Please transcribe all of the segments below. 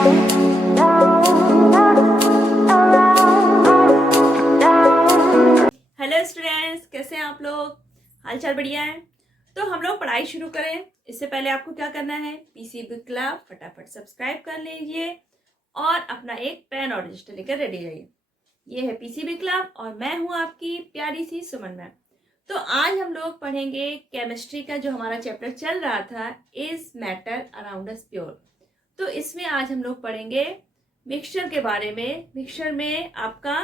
Hello students, कैसे हैं आप लोग? हालचाल बढ़िया है? तो हम लोग पढ़ाई शुरू करें इससे पहले आपको क्या करना है, पीसी बुक क्लब फटाफट सब्सक्राइब कर लीजिए और अपना एक पेन और रजिस्टर लेकर रेडी रहिए। ये है पीसी बुक क्लब और मैं हूँ आपकी प्यारी सी सुमन मैम। तो आज हम लोग पढ़ेंगे केमिस्ट्री का जो हमारा चैप्टर चल रहा था, is matter around us pure. तो इसमें आज हम लोग पढ़ेंगे मिक्सचर के बारे में। मिक्सचर में आपका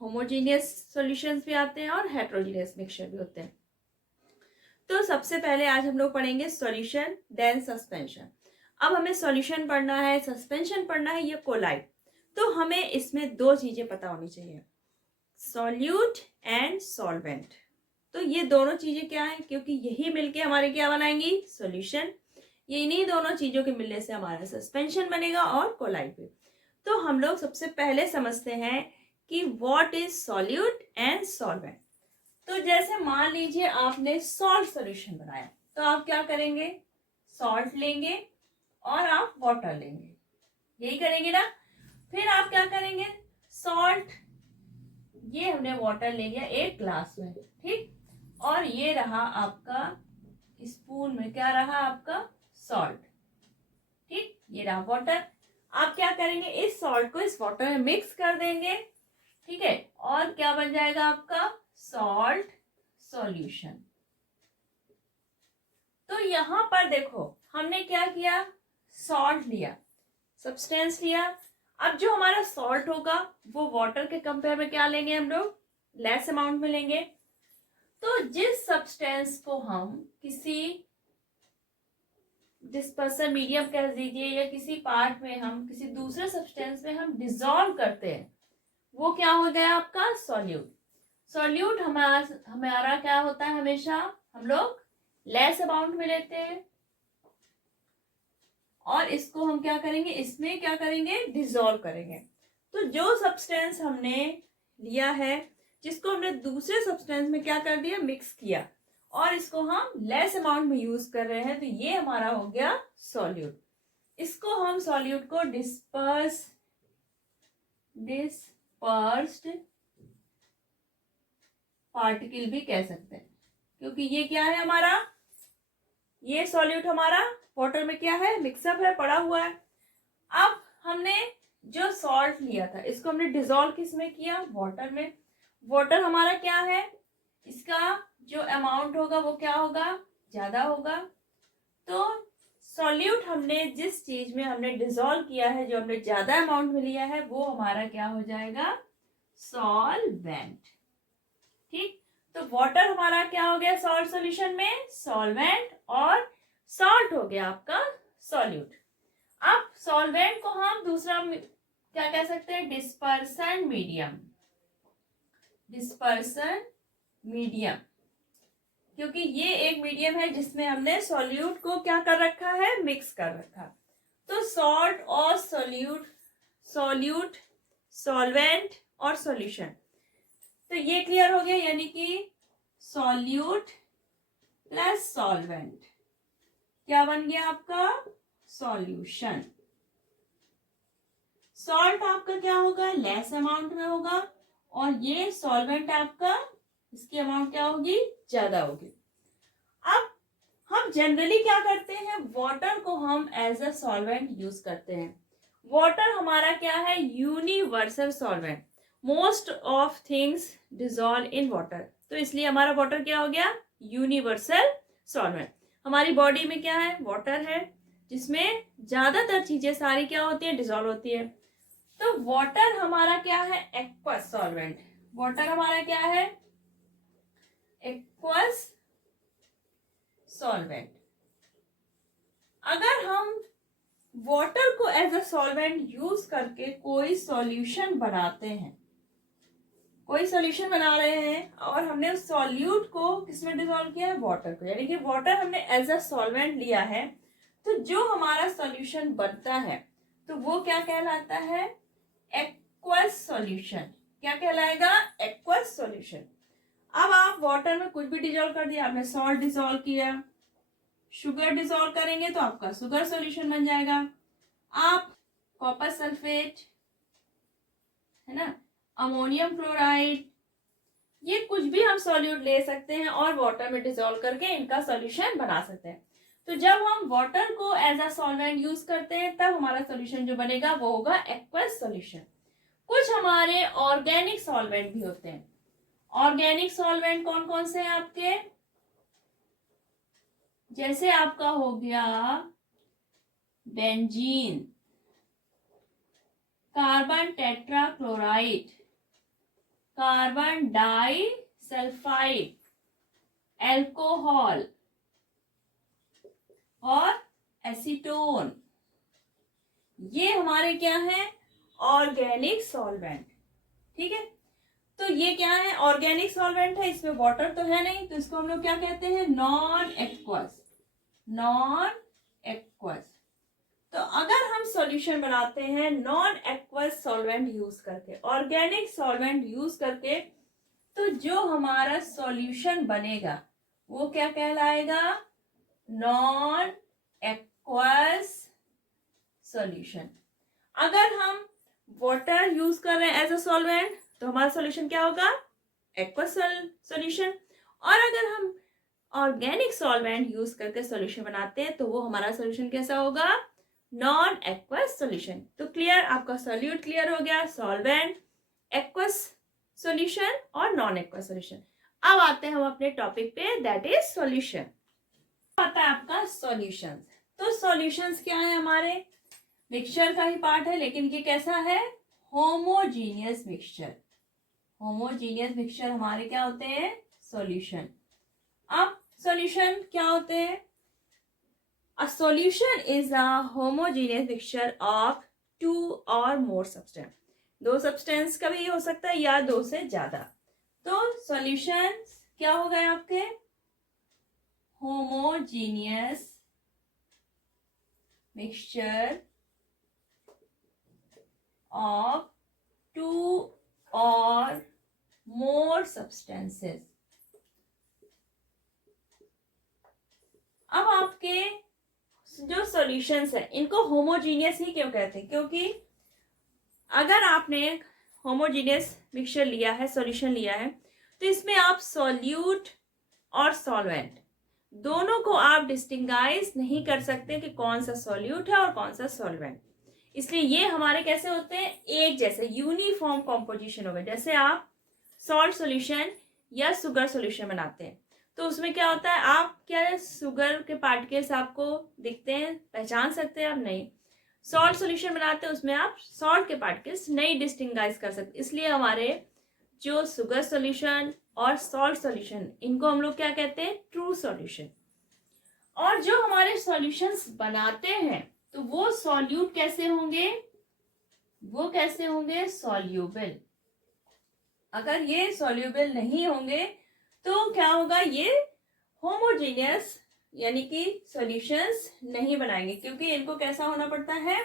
होमोजीनियस सॉल्यूशंस भी आते हैं और हेट्रोजीनियस मिक्सचर भी होते हैं। तो सबसे पहले आज हम लोग पढ़ेंगे सॉल्यूशन देन सस्पेंशन। अब हमें सॉल्यूशन पढ़ना है, सस्पेंशन पढ़ना है या कोलाइड। तो हमें इसमें दो चीजें पता होनी चाहिए, सॉल्यूट एंड सॉल्वेंट। तो ये दोनों चीजें क्या है, क्योंकि यही मिलके हमारे क्या बनाएंगी, सॉल्यूशन। ये इन्हीं दोनों चीजों के मिलने से हमारा सस्पेंशन बनेगा और कोलाइड भी। तो हम लोग सबसे पहले समझते हैं कि what is solute and solvent. तो जैसे मान लीजिए आपने सॉल्ट सॉल्यूशन बनाया, तो आप क्या करेंगे, सॉल्ट लेंगे और आप वाटर लेंगे, यही करेंगे ना। फिर आप क्या करेंगे, सॉल्ट, ये हमने वाटर ले लिया एक ग्लास में, ठीक, और ये रहा आपका स्पून में, क्या रहा आपका, सॉल्ट, ठीक, ये रहा वाटर। आप क्या करेंगे, इस सॉल्ट को इस वाटर में मिक्स कर देंगे, ठीक है, और क्या बन जाएगा आपका सॉल्ट सॉल्यूशन। तो यहां पर देखो हमने क्या किया, सॉल्ट लिया, सब्सटेंस लिया। अब जो हमारा सॉल्ट होगा वो वाटर के कंपेयर में क्या लेंगे, हम लोग लेस अमाउंट में लेंगे। तो जिस सब्सटेंस को हम किसी डिस्पर्सन मीडियम कह दीजिए या किसी पार्ट में हम किसी दूसरे सब्सटेंस में हम डिसॉल्व करते हैं, वो क्या हो गया आपका सॉल्यूट। सॉल्यूट हमारा क्या होता है, हमेशा हम लोग लेस अमाउंट में लेते हैं और इसको हम क्या करेंगे, इसमें क्या करेंगे, डिसॉल्व करेंगे। तो जो सब्सटेंस हमने लिया है, जिसको हमने दूसरे सब्सटेंस में क्या कर दिया, मिक्स किया, और इसको हम लेस अमाउंट में यूज कर रहे हैं, तो ये हमारा हो गया सॉल्यूट। इसको हम सॉल्यूट को डिस्पर्स्ड पार्टिकल भी कह सकते हैं, क्योंकि ये क्या है हमारा, ये सॉल्यूट हमारा वाटर में क्या है, मिक्सअप है, पड़ा हुआ है। अब हमने जो सॉल्ट लिया था इसको हमने डिसॉल्व किस में किया, वाटर में। वाटर हमारा क्या है, इसका जो अमाउंट होगा वो क्या होगा, ज्यादा होगा। तो सॉल्यूट हमने जिस चीज में हमने डिसॉल्व किया है, जो हमने ज्यादा अमाउंट में लिया है, वो हमारा क्या हो जाएगा, सॉल्वेंट, ठीक। तो वाटर हमारा क्या हो गया सॉल्ट सॉल्यूशन में, सॉल्वेंट, और सॉल्ट हो गया आपका सॉल्यूट। अब सॉल्वेंट को हम दूसरा क्या कह सकते हैं, डिस्पर्सन मीडियम, डिस्पर्सन मीडियम, क्योंकि ये एक मीडियम है जिसमें हमने सॉल्यूट को क्या कर रखा है, मिक्स कर रखा। तो सॉल्ट और सॉल्यूट, सॉल्यूट, सॉल्वेंट और सॉल्यूशन, तो ये क्लियर हो गया, यानी कि सॉल्यूट प्लस सॉल्वेंट क्या बन गया आपका, सॉल्यूशन। सॉल्ट आपका क्या होगा, लेस अमाउंट में होगा, और ये सॉल्वेंट आपका, इसकी अमाउंट क्या होगी, ज्यादा होगी। अब हम जनरली क्या करते हैं, वाटर को हम एज अ सॉल्वेंट यूज करते हैं। वाटर हमारा क्या है, universal solvent, most of things dissolve in water, तो इसलिए हमारा वाटर क्या हो गया, यूनिवर्सल सॉल्वेंट। हमारी बॉडी में क्या है, वाटर है, जिसमें ज्यादातर चीजें सारी क्या होती है, डिसॉल्व होती है। तो वाटर हमारा क्या है, एक्वस सॉल्वेंट। वाटर हमारा क्या है, एक्वस सॉल्वेंट। अगर हम वाटर को एज अ सॉल्वेंट यूज करके कोई सॉल्यूशन बनाते हैं, कोई सॉल्यूशन बना रहे हैं और हमने उस सॉल्यूट को किसमें डिसॉल्व किया है, वाटर को, यानी कि वाटर हमने एज अ सॉल्वेंट लिया है, तो जो हमारा सॉल्यूशन बनता है तो वो क्या कहलाता है, एक्वस सॉल्यूशन। क्या कहलाएगा, एक्वस सॉल्यूशन। अब आप वाटर में कुछ भी डिसॉल्व कर दिया, आपने सॉल्ट डिसॉल्व किया, शुगर डिसॉल्व करेंगे तो आपका शुगर सॉल्यूशन बन जाएगा। आप कॉपर सल्फेट, है ना, अमोनियम क्लोराइड, ये कुछ भी हम सॉल्यूट ले सकते हैं और वाटर में डिसॉल्व करके इनका सॉल्यूशन बना सकते हैं। तो जब हम वाटर को एज अ सॉल्वेंट यूज करते हैं तब हमारा सॉल्यूशन जो बनेगा वो होगा एक्वस सॉल्यूशन। कुछ हमारे ऑर्गेनिक सॉल्वेंट भी होते हैं। ऑर्गेनिक सॉल्वेंट कौन कौन से हैं आपके? जैसे आपका हो गया benzene, carbon tetrachloride, carbon disulphide, alcohol और एसीटोन, ये हमारे क्या हैं? Organic solvent. ठीक है, तो ये क्या है? ऑर्गेनिक सॉल्वेंट है, इसमें वाटर तो है नहीं, तो इसको हम लोग क्या कहते हैं? Non aqueous. Non aqueous. तो अगर हम सॉल्यूशन बनाते हैं नॉन एक्वस सॉल्वेंट यूज करके, ऑर्गेनिक सॉल्वेंट यूज करके, तो जो हमारा सॉल्यूशन बनेगा वो क्या कहलाएगा? Non aqueous solution. अगर हम वाटर यूज कर रहे हैं एज अ सॉल्वेंट तो हमारा सॉल्यूशन क्या होगा? Aqueous solution. और अगर हम ऑर्गेनिक सॉल्वेंट यूज करके सॉल्यूशन बनाते हैं तो वो हमारा सॉल्यूशन कैसा होगा? Non aqueous solution. तो क्लियर, आपका सॉल्यूट क्लियर हो गया, सॉल्वेंट, एक्वस सॉल्यूशन और नॉन एक्वस सॉल्यूशन। अब आते हैं हम अपने टॉपिक पे, दैट इज सॉल्यूशन। आता है आपका सॉल्यूशंस। तो सॉल्यूशंस क्या है? हमारे मिक्सचर का ही पार्ट है, लेकिन ये कैसा है? Homogeneous mixture. होमोजीनियस मिक्सचर हमारे क्या होते हैं? सॉल्यूशन। अब सॉल्यूशन क्या होते हैं? A solution is a homogeneous mixture of two or more substance. दो सब्सटेंस का भी हो सकता है या दो से ज्यादा। तो सॉल्यूशन क्या हो गए आपके? होमोजीनियस मिक्सचर ऑफ टू और मोर सब्सटेंसेस। अब आपके जो सॉल्यूशंस है इनको होमोजीनियस ही क्यों कहते हैं? क्योंकि अगर आपने होमोजीनियस मिक्सचर लिया है, सॉल्यूशन लिया है, तो इसमें आप सॉल्यूट और सॉल्वेंट दोनों को आप डिस्टिंगाइज नहीं कर सकते कि कौन सा सॉल्यूट है और कौन सा सॉल्वेंट। इसलिए ये हमारे कैसे होते हैं? एक जैसे यूनिफॉर्म कॉम्पोजिशन हो गए। जैसे आप सॉल्ट सॉल्यूशन या शुगर सॉल्यूशन बनाते हैं तो उसमें क्या होता है? आप क्या शुगर के पार्टिकल्स आपको दिखते हैं, पहचान सकते हैं आप? नहीं। सॉल्ट सॉल्यूशन बनाते हैं उसमें आप सॉल्ट के पार्टिकल्स नहीं डिस्टिंगाइज कर सकते। इसलिए हमारे जो शुगर सॉल्यूशन और सॉल्ट सॉल्यूशन, इनको हम लोग क्या कहते हैं? True solution. और जो हमारे सॉल्यूशंस बनाते हैं तो वो सॉल्यूट कैसे होंगे? वो कैसे होंगे? सॉल्यूबल। अगर ये सॉल्यूबल नहीं होंगे तो क्या होगा? ये होमोजीनियस यानी कि सॉल्यूशंस नहीं बनाएंगे, क्योंकि इनको कैसा होना पड़ता है?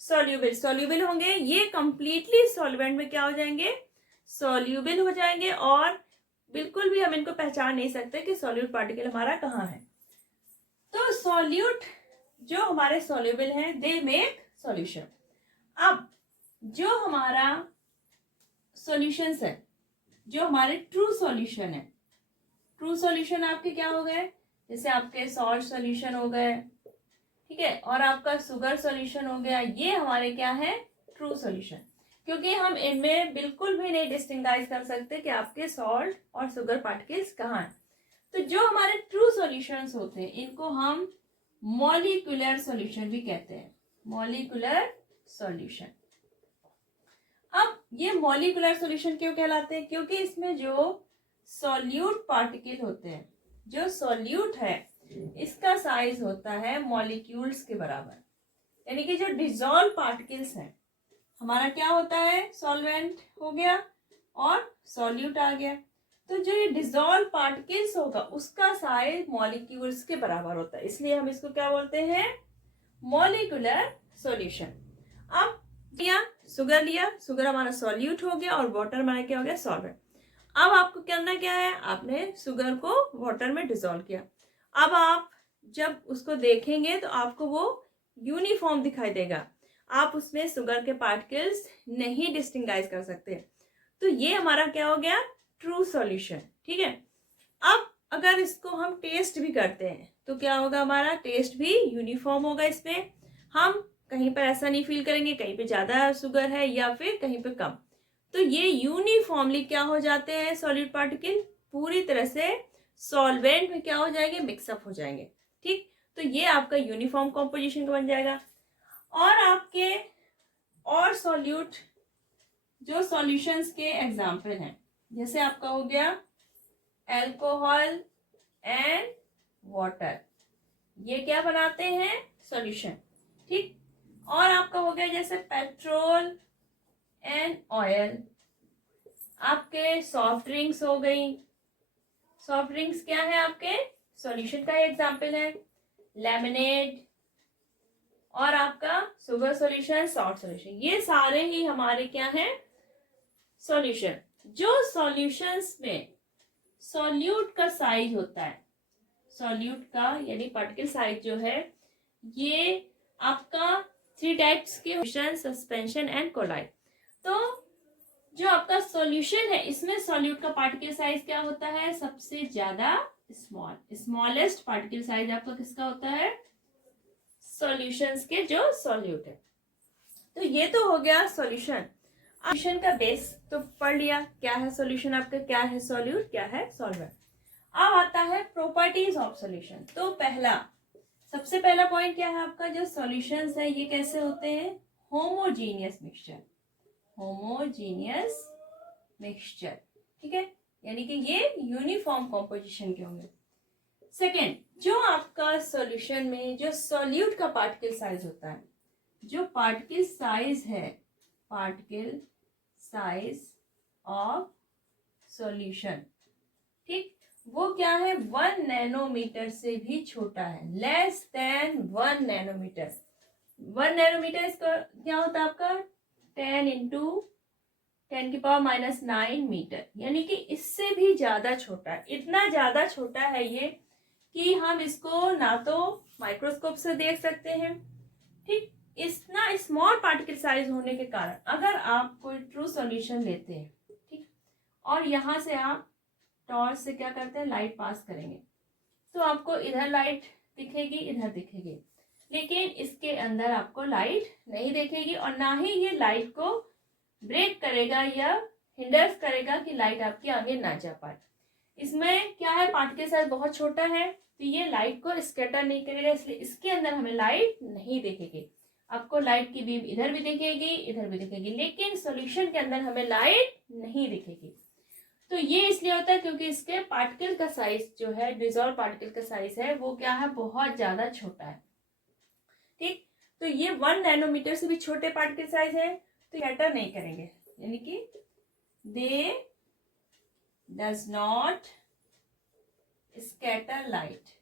सॉल्यूबल। सॉल्यूबल होंगे, ये कंप्लीटली सॉल्वेंट में क्या हो जाएंगे? सॉल्यूबल हो जाएंगे और बिल्कुल भी हम इनको पहचान नहीं सकते कि सॉल्यूट पार्टिकल हमारा कहाँ है। तो सॉल्यूट जो हमारे सॉल्यूबल हैं दे मेक सॉल्यूशन। अब जो हमारा सॉल्यूशंस है, जो हमारे ट्रू सॉल्यूशन है, ट्रू सॉल्यूशन आपके क्या हो गए? जैसे आपके सॉल्ट सॉल्यूशन हो गए, ठीक है, और आपका शुगर सॉल्यूशन हो गया, ये हमारे क्या है? True solution. क्योंकि हम इनमें बिल्कुल भी नहीं डिस्टिंगाइज कर सकते कि आपके सॉल्ट और शुगर पार्टिकल्स कहाँ हैं। तो जो हमारे ट्रू सॉल्यूशंस होते हैं इनको हम मॉलिक्यूलर सॉल्यूशन भी कहते हैं। Molecular solution. अब ये मॉलिक्यूलर सॉल्यूशन क्यों कहलाते हैं? क्योंकि इसमें जो सॉल्यूट पार्टिकल होते हैं, जो सॉल्यूट है इसका साइज होता है मॉलिक्यूल्स के बराबर। यानी कि जो डिसॉल्व पार्टिकल्स हैं, हमारा क्या होता है? सॉल्वेंट हो गया और सॉल्यूट आ गया, तो जो ये डिसॉल्व पार्टिकल्स होगा उसका साइज मॉलिक्यूल्स के बराबर होता है। इसलिए हम इसको क्या बोलते हैं? Molecular solution. अब लिया शुगर, लिया शुगर हमारा सॉल्यूट हो गया और वाटर हमारा क्या हो गया? सॉल्वेंट। अब आपको करना क्या है? आपने शुगर को वाटर में डिसॉल्व किया। अब आप जब उसको देखेंगे तो आपको वो यूनिफॉर्म दिखाई देगा। आप उसमें शुगर के पार्टिकल्स नहीं डिस्टिंग्विश कर सकते। तो ये हमारा क्या हो गया, ट्रू सॉल्यूशन। ठीक है, अब अगर इसको हम टेस्ट भी करते हैं तो क्या होगा, हमारा टेस्ट भी यूनिफॉर्म होगा। इसमें हम कहीं पर ऐसा नहीं फील करेंगे कहीं पे ज्यादा शुगर है या फिर कहीं पे कम। तो ये यूनिफॉर्मली क्या हो जाते हैं, सॉलिड पार्टिकल पूरी तरह से सॉल्वेंट में क्या हो जाएंगे, मिक्सअप हो जाएंगे। ठीक, तो ये आपका यूनिफॉर्म कॉम्पोजिशन का बन जाएगा। और आपके और सॉल्यूट जो सॉल्यूशंस के एग्जाम्पल हैं, जैसे आपका हो गया एल्कोहल एंड वाटर, ये क्या बनाते हैं, सॉल्यूशन। ठीक, और आपका हो गया जैसे पेट्रोल एंड ऑयल, आपके सॉफ्ट ड्रिंक्स हो गई। सॉफ्ट ड्रिंक्स क्या है आपके, सॉल्यूशन का एग्जाम्पल है, लेमनेड, और आपका शुगर सॉल्यूशन, सॉल्ट सॉल्यूशन, ये सारे ही हमारे क्या हैं, सॉल्यूशन। जो सॉल्यूशंस में सॉल्यूट का साइज होता है, सॉल्यूट का यानी पार्टिकल साइज जो है, ये आपका 3 टाइप्स के सॉल्यूशन, सस्पेंशन एंड कोलाइड। तो जो आपका सॉल्यूशन है इसमें सॉल्यूट का पार्टिकल साइज क्या होता है, सबसे ज्यादा स्मॉल, स्मॉलेस्ट पार्टिकल साइज आपका किसका होता है, सॉल्यूशंस के जो सॉल्यूट है। तो ये तो हो गया सॉल्यूशन। सॉल्यूशन का बेस तो पढ़ लिया, क्या है सॉल्यूशन आपका, क्या है सॉल्यूट, क्या है सॉल्वेंट। अब आता है प्रॉपर्टीज ऑफ सॉल्यूशन। तो सबसे पहला पॉइंट क्या है आपका, जो सॉल्यूशंस है ये कैसे होते हैं, होमोजीनियस मिक्सचर, होमोजीनियस मिक्सचर। ठीक है, यानी कि ये यूनिफॉर्म कॉम्पोजिशन के होंगे। सेकेंड, जो आपका सॉल्यूशन में जो सॉल्यूट का पार्टिकल साइज होता है, जो पार्टिकल साइज है, पार्टिकल साइज ऑफ सॉल्यूशन, ठीक, वो क्या है, 1 नैनोमीटर से भी छोटा है, लेस देन 1 नैनोमीटर। 1 नैनोमीटर इसका क्या होता है आपका, 10 इंटू 10⁻⁹ मीटर, यानी कि इससे भी ज्यादा छोटा है। इतना ज्यादा छोटा है ये कि हम इसको ना तो माइक्रोस्कोप से देख सकते हैं। ठीक, इतना स्मॉल पार्टिकल साइज होने के कारण अगर आप कोई ट्रू सॉल्यूशन लेते हैं, ठीक, और यहाँ से आप टॉर्च से क्या करते हैं, लाइट पास करेंगे, तो आपको इधर लाइट दिखेगी, इधर दिखेगी, लेकिन इसके अंदर आपको लाइट नहीं दिखेगी, और ना ही ये लाइट को ब्रेक करेगा या हिंडर्स करेगा कि लाइट आपके आगे ना जा पाए। इसमें क्या है, पार्टिकल साइज बहुत छोटा है, तो ये लाइट को स्कैटर नहीं करेगा, इसलिए इसके अंदर हमें लाइट नहीं दिखेगी। आपको लाइट की बीम इधर भी दिखेगी, इधर भी दिखेगी, लेकिन सॉल्यूशन के अंदर हमें लाइट नहीं दिखेगी। तो ये इसलिए होता है क्योंकि इसके पार्टिकल का साइज जो है, डिसॉल्व पार्टिकल का साइज है, वो क्या है, बहुत ज्यादा छोटा है। ठीक, तो ये 1 नैनोमीटर से भी छोटे पार्टिकल साइज है, तो स्कैटर नहीं करेंगे, यानी कि दे does not scatter light.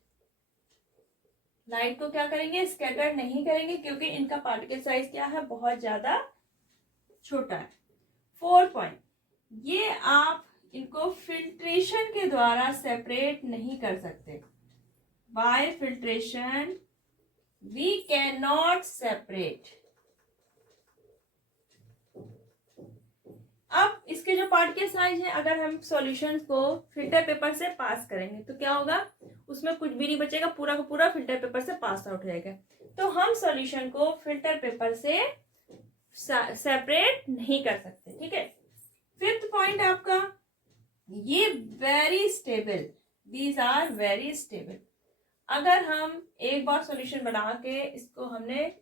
Light को क्या करेंगे, स्कैटर नहीं करेंगे, क्योंकि इनका पार्टिकल साइज क्या है, बहुत ज्यादा छोटा है। 4 पॉइंट, ये आप इनको फिल्ट्रेशन के द्वारा सेपरेट नहीं कर सकते। By filtration we can not separate. अब इसके जो पार्टिकल साइज है, अगर हम सॉल्यूशन को फिल्टर पेपर से पास करेंगे तो क्या होगा, उसमें कुछ भी नहीं बचेगा, पूरा का पूरा फिल्टर पेपर से पास आउट हो जाएगा। तो हम सॉल्यूशन को फिल्टर पेपर से सेपरेट नहीं कर सकते। ठीक है, 5th पॉइंट आपका, ये very stable, these are very stable. अगर हम एक बार सॉल्यूशन बना के इसको हमने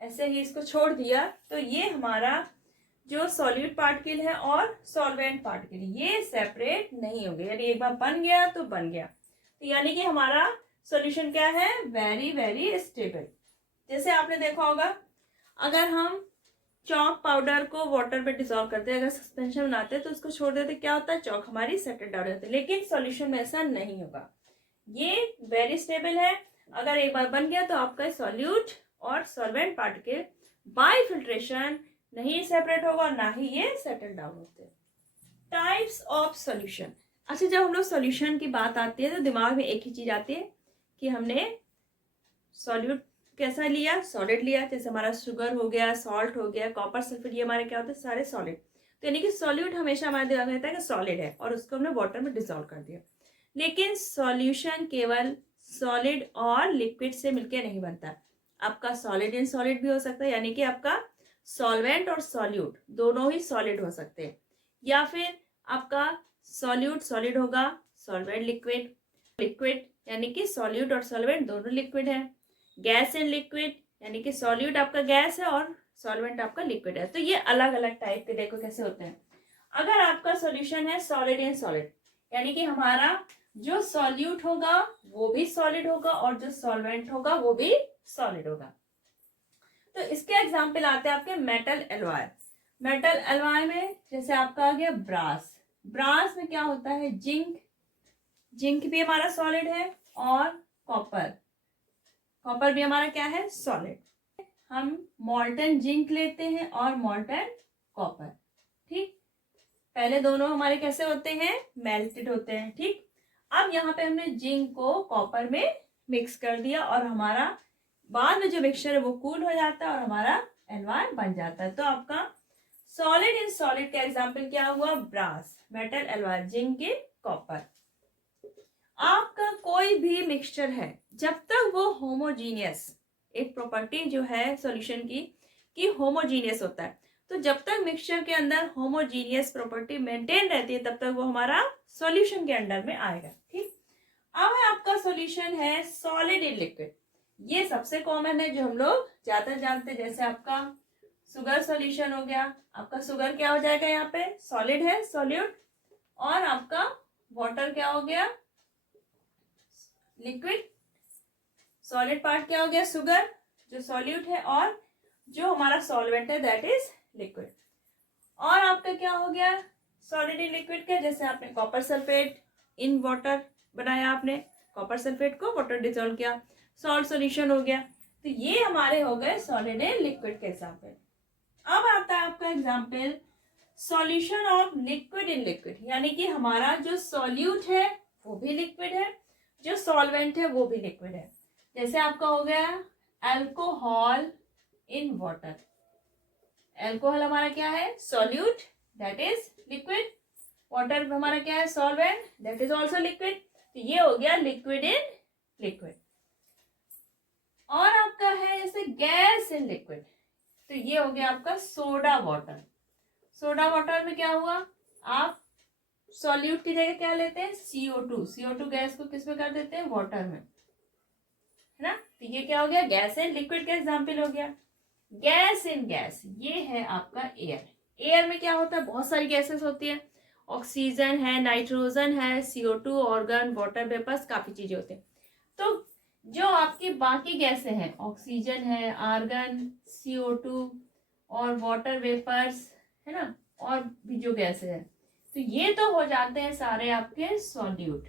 ऐसे ही इसको छोड़ दिया, तो ये हमारा जो सॉल्यूट पार्टिकल है और सॉल्वेंट पार्टिकल, ये सेपरेट नहीं होंगे, यानी एक बार बन गया तो बन गया। तो यानी कि हमारा सॉल्यूशन क्या है, वेरी वेरी स्टेबल। जैसे आपने देखा होगा, अगर हम चॉक पाउडर को वाटर में डिसॉल्व करते हैं, अगर सस्पेंशन बनाते हैं तो उसको छोड़ देते, क्या होता है, चॉक हमारी सेटल डाउन होती है, लेकिन सॉल्यूशन में ऐसा नहीं होगा, ये वेरी स्टेबल है। अगर एक बार बन गया तो आपका सॉल्यूट और सॉल्वेंट पार्टिकल बाय फिल्ट्रेशन नहीं सेपरेट होगा, ना ही ये सेटल डाउन होते हैं। Types of solution. अच्छा, जब हम लोग सॉल्यूशन की बात आती है तो दिमाग में एक ही चीज आती है कि हमने सॉल्यूट कैसा लिया, सॉलिड लिया। जैसे हमारा शुगर हो गया, सॉल्ट हो गया, कॉपर सल्फेट, ये हमारे क्या होते हैं, सारे सॉलिड। तो यानी कि सॉल्यूट हमेशा हमारे दिमाग में रहता है कि सॉलिड है और उसको हमने वाटर में डिसॉल्व कर दिया। लेकिन सॉल्यूशन केवल सॉलिड और लिक्विड से मिलके नहीं बनता। आपका सॉलिड इन सॉलिड भी हो सकता है, यानी कि आपका सॉल्वेंट और सॉल्यूट दोनों ही सॉलिड हो सकते हैं, या फिर आपका सॉल्यूट सॉलिड होगा, सॉल्वेंट लिक्विड, लिक्विड यानी कि सॉल्यूट और सॉल्वेंट दोनों लिक्विड है। गैस इन लिक्विड यानी कि सॉल्यूट आपका गैस है और सॉल्वेंट आपका लिक्विड है। तो ये अलग अलग टाइप के देखो कैसे होते हैं। अगर आपका सॉल्यूशन है सॉलिड इन सॉलिड, यानी कि हमारा जो सॉल्यूट होगा वो भी सॉलिड होगा और जो सॉल्वेंट होगा वो भी सॉलिड होगा। तो इसके एग्जाम्पल आते हैं आपके मेटल एलॉय। मेटल एलॉय में जैसे आपका आ गया ब्रास। ब्रास में क्या होता है, जिंक, जिंक भी हमारा सॉलिड है, और कॉपर, कॉपर भी हमारा क्या है, सॉलिड। हम मॉल्टन जिंक लेते हैं और मॉल्टन कॉपर। ठीक, पहले दोनों हमारे कैसे होते हैं, मेल्टेड होते हैं। ठीक, अब यहाँ पे हमने जिंक को कॉपर में मिक्स कर दिया और हमारा बाद में जो मिक्सचर है वो कूल हो जाता है और हमारा एलॉय बन जाता है। तो आपका सॉलिड इन सॉलिड का एग्जांपल क्या हुआ, brass, metal alloy, zinc in copper. आपका कोई भी मिक्सचर है जब तक वो होमोजीनियस, एक प्रॉपर्टी जो है सॉल्यूशन की कि होमोजीनियस होता है, तो जब तक मिक्सचर के अंदर होमोजीनियस प्रॉपर्टी मेंटेन रहती है तब तक वो हमारा सॉल्यूशन के अंडर में आएगा। ठीक, अब है आपका सॉल्यूशन है सॉलिड इन लिक्विड। ये सबसे कॉमन है जो हम लोग ज्यादा जानते हैं। जैसे आपका शुगर सॉल्यूशन हो गया, आपका शुगर क्या हो जाएगा, यहाँ पे सॉलिड है, सॉल्यूट, और आपका वाटर क्या हो गया, लिक्विड। सॉलिड पार्ट क्या हो गया, शुगर जो सॉल्यूट है, और जो हमारा सॉल्वेंट है दैट इज लिक्विड। और आपका क्या हो गया सॉलिड इन लिक्विड का, जैसे आपने कॉपर सल्फेट इन वाटर बनाया, आपने कॉपर सल्फेट को वाटर डिसॉल्व किया, सॉल्ट सॉल्यूशन हो गया। तो ये हमारे हो गए सॉलिड इन लिक्विड के एग्जाम्पल। अब आता है आपका example solution of liquid in liquid, यानी कि हमारा जो सॉल्यूट है वो भी लिक्विड है, जो सॉल्वेंट है वो भी लिक्विड है। जैसे आपका हो गया अल्कोहल इन वाटर। अल्कोहल हमारा क्या है, solute that is liquid, water हमारा क्या है, solvent that is also liquid. तो ये हो गया लिक्विड इन लिक्विड। और आपका है जैसे गैस इन लिक्विड, तो ये हो गया आपका सोडा वाटर। सोडा वाटर में क्या हुआ, आप सॉल्यूट की जगह क्या लेते हैं, CO2, CO2 गैस को किस में कर देते हैं, वाटर में, है ना। तो ये क्या हो गया, गैस इन लिक्विड का एग्जाम्पल हो गया। गैस इन गैस, ये है आपका एयर। एयर में क्या होता है, बहुत सारी गैसेस होती है, ऑक्सीजन है, नाइट्रोजन है, CO2, ऑर्गन, वाटर वेपर्स, काफी चीजें होती है। तो जो आपकी बाकी गैसें हैं, ऑक्सीजन है, आर्गन, CO2 और वाटर वेपर्स, है ना, और भी जो गैसें हैं, तो ये तो हो जाते हैं सारे आपके सॉल्यूट।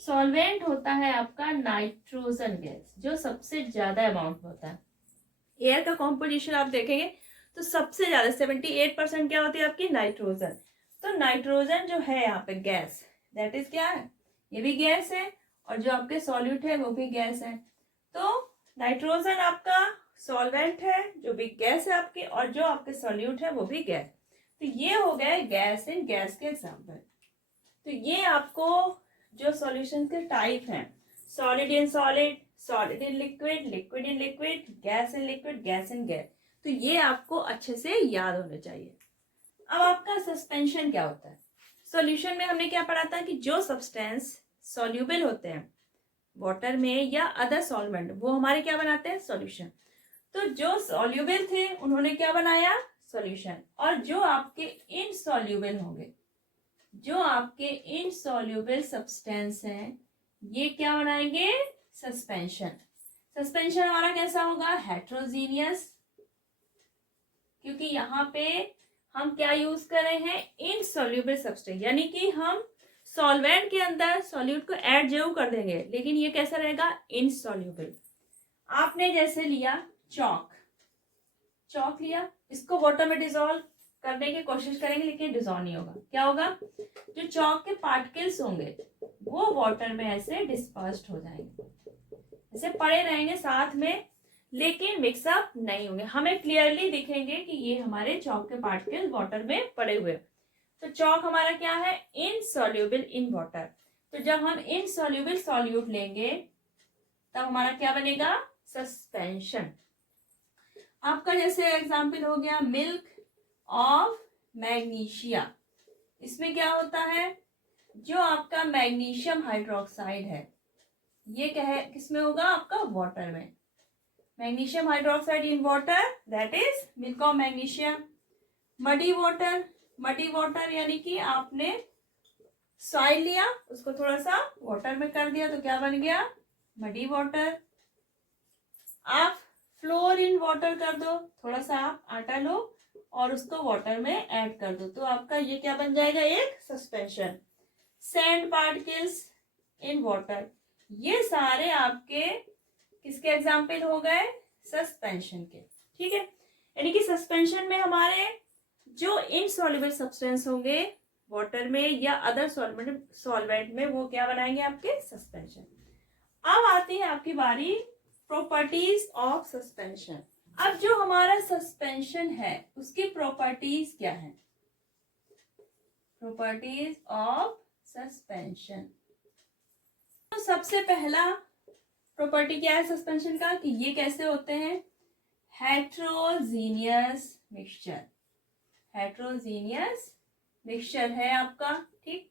सॉल्वेंट होता है आपका नाइट्रोजन गैस, जो सबसे ज्यादा अमाउंट होता है। एयर का कॉम्पोजिशन आप देखेंगे तो सबसे ज्यादा 78% क्या होती है आपकी, नाइट्रोजन। तो नाइट्रोजन जो है यहाँ पे गैस, दैट इज क्या है, ये भी गैस है, और जो आपके सॉल्यूट है वो भी गैस है। तो नाइट्रोजन आपका सॉल्वेंट है, जो भी गैस है आपकी, और जो आपके सॉल्यूट है वो भी गैस। तो ये हो गए गैस इन गैस के एग्जाम्पल। तो ये आपको जो सॉल्यूशन के टाइप हैं, solid in solid, solid in liquid, liquid in liquid, gas in liquid, gas in gas, तो ये आपको अच्छे से याद होने चाहिए। अब आपका सस्पेंशन क्या होता है, सॉल्यूशन में हमने क्या पढ़ा था कि जो सब्सटेंस सॉल्यूबल होते हैं वाटर में या अदर सॉल्वेंट, वो हमारे क्या बनाते हैं, सॉल्यूशन। तो जो सॉल्यूबल थे उन्होंने क्या बनाया, सॉल्यूशन, और जो आपके इनसॉल्यूबल होंगे, जो आपके इनसॉल्यूबल सब्सटेंस हैं, ये क्या बनाएंगे, सस्पेंशन। सस्पेंशन हमारा कैसा होगा, हेट्रोजीनियस, क्योंकि यहाँ पे हम क्या यूज कर रहे हैं, इनसॉल्यूबल सब्सटेंस, यानी कि हम सॉल्वेंट के अंदर सॉल्यूट को ऐड जरूर कर देंगे लेकिन ये कैसा रहेगा, इनसॉल्यूबल। आपने जैसे लिया चॉक, चॉक लिया, इसको वाटर में डिसॉल्व करने की कोशिश करेंगे लेकिन डिसॉल्व नहीं होगा। क्या होगा, जो चॉक के पार्टिकल्स होंगे वो वाटर में ऐसे डिस्पर्स्ड हो जाएंगे, ऐसे पड़े रहेंगे साथ में, लेकिन मिक्सअप नहीं होंगे, हमें क्लियरली दिखेंगे कि ये हमारे चॉक के पार्टिकल वाटर में पड़े हुए। तो चॉक हमारा क्या है, इनसॉल्युबल इन वाटर। तो जब हम इनसॉल्युबल सॉल्यूट लेंगे तब हमारा क्या बनेगा, सस्पेंशन। आपका जैसे एग्जाम्पल हो गया मिल्क ऑफ मैग्नीशिया। इसमें क्या होता है, जो आपका मैग्नीशियम हाइड्रोक्साइड है ये क्या है, किसमें होगा, आपका वाटर में। Magnesium hydroxide in water, that is milk of magnesium. Muddy water, muddy water यानी कि आपने सॉइल लिया, उसको थोड़ा सा वाटर में कर दिया तो क्या बन गया, मडी वाटर। आप फ्लोर इन वाटर कर दो, थोड़ा सा आप आटा लो और उसको वाटर में ऐड कर दो तो आपका ये क्या बन जाएगा, एक suspension. Sand particles in water, ये सारे आपके किसके एग्जाम्पल हो गए, सस्पेंशन के। ठीक है, यानी कि सस्पेंशन में हमारे जो इनसॉल्युबल सब्सटेंस होंगे वाटर में या अदर सॉल्वेंट में, वो क्या बनाएंगे, आपके सस्पेंशन। अब आती है आपकी बारी प्रॉपर्टीज ऑफ सस्पेंशन। अब जो हमारा सस्पेंशन है उसकी प्रॉपर्टीज क्या है, प्रॉपर्टीज ऑफ सस्पेंशन। तो सबसे पहला प्रॉपर्टी क्या है सस्पेंशन का, कि ये कैसे होते हैं, हेट्रोजीनियस मिक्सचर। हेट्रोजीनियस मिक्सचर है आपका। ठीक,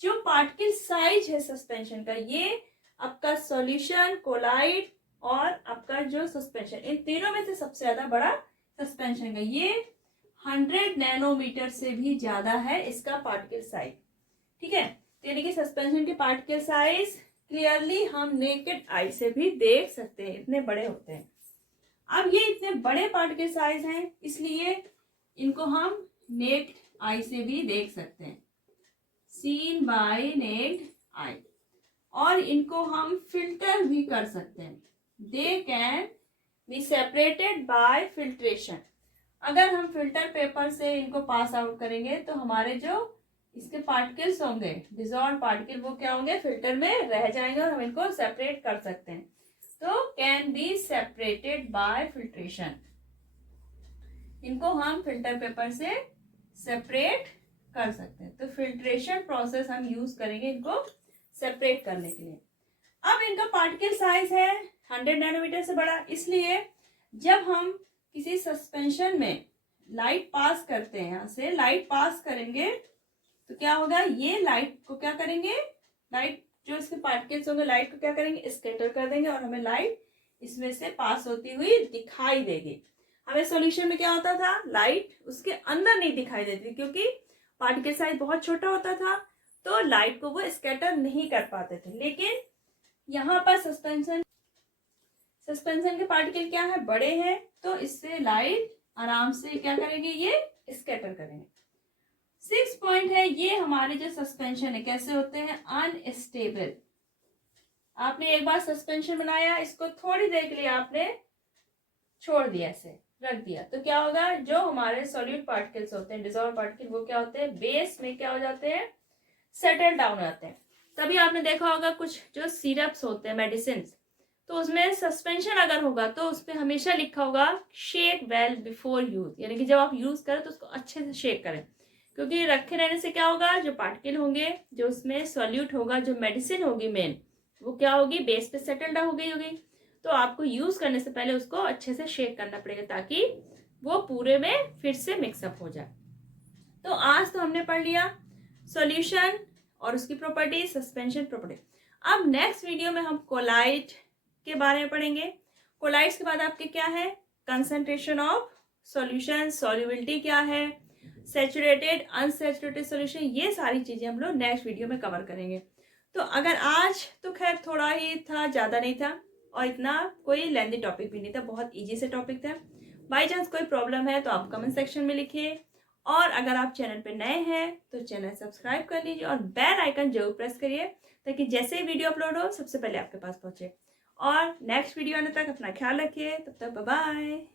जो पार्टिकल साइज है सस्पेंशन का, ये आपका सॉल्यूशन, कोलाइड और आपका जो सस्पेंशन, इन तीनों में से सबसे ज्यादा बड़ा सस्पेंशन का, ये 100 नैनोमीटर से भी ज्यादा है इसका पार्टिकल साइज। ठीक है, यानी कि सस्पेंशन के पार्टिकल साइज क्लियरली हम नेकेड आई से भी देख सकते हैं, इतने बड़े होते हैं। अब ये इतने बड़े पार्टिकल साइज हैं, इसलिए इनको हम नेक्ड आई से भी देख सकते हैं, सीन बाय नेक्ड आई। और इनको हम फिल्टर भी कर सकते हैं, they can be separated by filtration. अगर हम फिल्टर पेपर से इनको पास आउट करेंगे तो हमारे जो इसके पार्टिकल्स होंगे, डिसॉल्व पार्टिकल, वो क्या होंगे, फिल्टर में रह जाएंगे और हम इनको सेपरेट कर सकते हैं। तो can be separated by filtration, इनको हम फिल्टर पेपर से सेपरेट कर सकते हैं। तो फिल्ट्रेशन प्रोसेस हम यूज करेंगे इनको सेपरेट करने के लिए। अब इनका पार्टिकल साइज है 100 नैनोमीटर से बड़ा, इसलिए जब हम किसी सस्पेंशन में लाइट पास करते हैं, यहां से लाइट पास करेंगे तो क्या होगा, ये लाइट को क्या करेंगे, लाइट जो इसके पार्टिकल्स होंगे लाइट को क्या करेंगे, स्कैटर कर देंगे और हमें लाइट इसमें से पास होती हुई दिखाई देगी। हमें सॉल्यूशन में क्या होता था, लाइट उसके अंदर नहीं दिखाई देती क्योंकि पार्टिकल साइज बहुत छोटा होता था, तो लाइट को वो स्कैटर नहीं कर पाते थे। लेकिन यहाँ पर सस्पेंशन के पार्टिकल क्या है, बड़े हैं, तो इससे लाइट आराम से क्या करेंगे, ये स्कैटर करेंगे। 6 पॉइंट है, ये हमारे जो सस्पेंशन है कैसे होते हैं, अनस्टेबल। आपने एक बार सस्पेंशन बनाया, इसको थोड़ी देर के लिए आपने छोड़ दिया, ऐसे रख दिया, तो क्या होगा, जो हमारे सॉल्यूट पार्टिकल्स होते हैं, डिसॉल्व पार्टिकल, वो क्या होते हैं, बेस में क्या हो जाते हैं, सेटल डाउन हो जाते हैं। तभी आपने देखा होगा कुछ जो सिरप्स होते हैं, मेडिसिन, तो उसमें सस्पेंशन अगर होगा तो उसमें हमेशा लिखा होगा शेक वेल बिफोर यूज, यानी कि जब आप यूज करें तो उसको अच्छे से शेक करें, क्योंकि रखे रहने से क्या होगा, जो पार्टिकल होंगे, जो उसमें सॉल्यूट होगा, जो मेडिसिन होगी मेन, वो क्या होगी, बेस पे सेटल हो गई होगी। तो आपको यूज करने से पहले उसको अच्छे से शेक करना पड़ेगा ताकि वो पूरे में फिर से मिक्सअप हो जाए। तो आज तो हमने पढ़ लिया सॉल्यूशन और उसकी प्रॉपर्टी, सस्पेंशन प्रॉपर्टी। अब नेक्स्ट वीडियो में हम कोलाइड के बारे में पढ़ेंगे। कोलाइड्स के बाद आपके क्या है, कंसंट्रेशन ऑफ सॉल्यूशन, सॉल्युबिलिटी क्या है, सैचुरेटेड, अनसैचुरेटेड सॉल्यूशन, ये सारी चीजें हम लोग नेक्स्ट वीडियो में कवर करेंगे। तो अगर आज तो खैर थोड़ा ही था, ज्यादा नहीं था और इतना कोई लेंथी टॉपिक भी नहीं था, बहुत इजी से टॉपिक था। बाई चांस कोई प्रॉब्लम है तो आप कमेंट सेक्शन में लिखिए, और अगर आप चैनल पे नए हैं तो चैनल सब्सक्राइब कर लीजिए और बेल आइकन जरूर प्रेस करिए ताकि जैसे ही वीडियो अपलोड हो सबसे पहले आपके पास पहुंचे। और नेक्स्ट वीडियो आने तक अपना ख्याल रखिए, तब तक बाय बाय।